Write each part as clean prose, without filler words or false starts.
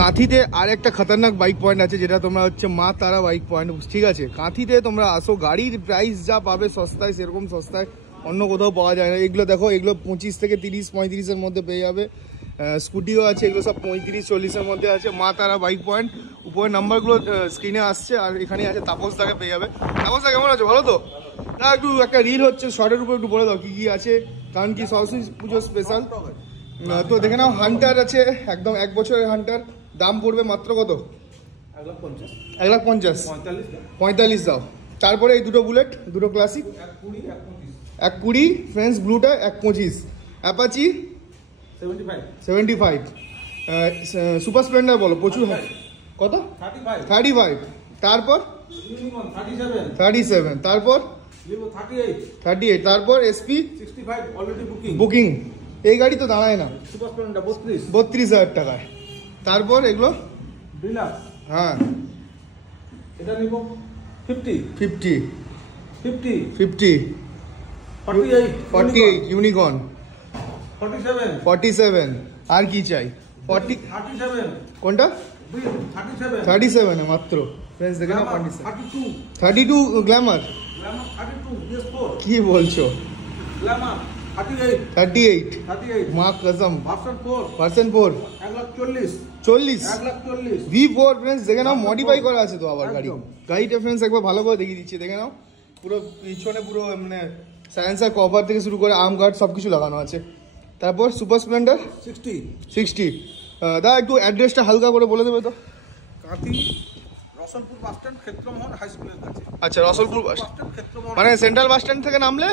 কাঁথিতে আর একটা খতরনাক bike point আছে, যেটা তোমরা হচ্ছে মা তারা বাইক পয়েন্ট, ঠিক আছে? কাঁথিতে তোমরা আসো, গাড়ির প্রাইস যা পাবে সস্তায়, সেরকম সস্তায় অন্য কোথাও পাওয়া যায় না। এগুলো দেখো, এগুলো 25 থেকে 30-35-এর মধ্যে পেয়ে যাবে। স্কুটিও আছে, এগুলো সব 35-40-এর মধ্যে আছে। মা তারা বাইক পয়েন্ট, উপরের নাম্বারগুলো স্ক্রিনে আসছে। আর এখানে আছে তাপস দাকে পেয়ে যাবে। তাপস দা কেমন আছো? ভালো তো? না, একটু একটা রিল হচ্ছে, শর্টের উপর একটু বলে দাও কি কি আছে, কারণ কি সরস্বতী পুজো স্পেশাল। তো দেখে নাও, হান্টার আছে একদম 1 বছরের হান্টার, দাম পড়বে মাত্র কত? 1,50,000। 45 দাও। তারপরে এই দুটো বুলেট, দুটো ক্লাসিক, 1,20 ফ্রেন্স ব্লুটা 1,25, অ্যাপাচি 75, সুপার স্প্লেন্ডার বলো প্রচুর হয় কত? 35। তারপর 37, তারপর 38, তারপর এসপি 65 অলরেডি বুকিং। এই গাড়ি তো দাঁড়ায় না, সুপার স্প্লেন্ডার 32,000 টাকায়। তারপর এগুলো হ্যাঁ, এটা নিব 50 48 ইউনিকর্ন 47। আর কি চাই? 37 কোনটা? 37 মাত্র। ফ্রেন্ডস দেখে না, 32 গ্ল্যামার কি বলছো? 38 মা কসম, ভার্সন 4 1,40,000 V4 ফ্রেন্ডস দেখে নাও, মডিফাই করা আছে তো আবার গাড়িটা ফ্রেন্ডস একবার ভালো করে দেখিয়ে দিচ্ছি, দেখে নাও। পুরো পিছনে পুরো মানে সায়েন্সার কভার থেকে শুরু করে আর্ম গার্ড সব কিছু লাগানো আছে। তারপর সুপার স্প্লেন্ডার 60। দা একটু অ্যাড্রেসটা হালকা করে বলে দেবে তো? Kanthi Rasalpur bus stand, Kshetramohan high স্কুলের কাছে। আচ্ছা, রসলপুর বাস স্ট্যান্ড, মানে সেন্ট্রাল বাস স্ট্যান্ড থেকে নামলে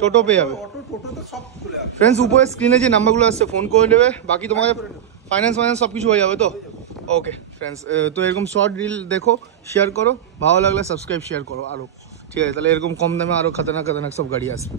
টোটো পেয়ে যাবে। টোটোতে সব চলে আসবে ফ্রেন্ডস, উপরে স্ক্রিনে যে নাম্বারগুলো আসছে ফোন করে নেবে, বাকি তোমাদের ফাইন্যান্স সব কিছু হয়ে যাবে তো? ওকে ফ্রেন্ডস, তো এরকম শর্ট রিল দেখো, শেয়ার করো, ভালো লাগলে সাবস্ক্রাইব শেয়ার করো আরও, ঠিক আছে? তাহলে এরকম কম দামে আরও খতরনাক সব গাড়ি আসবে।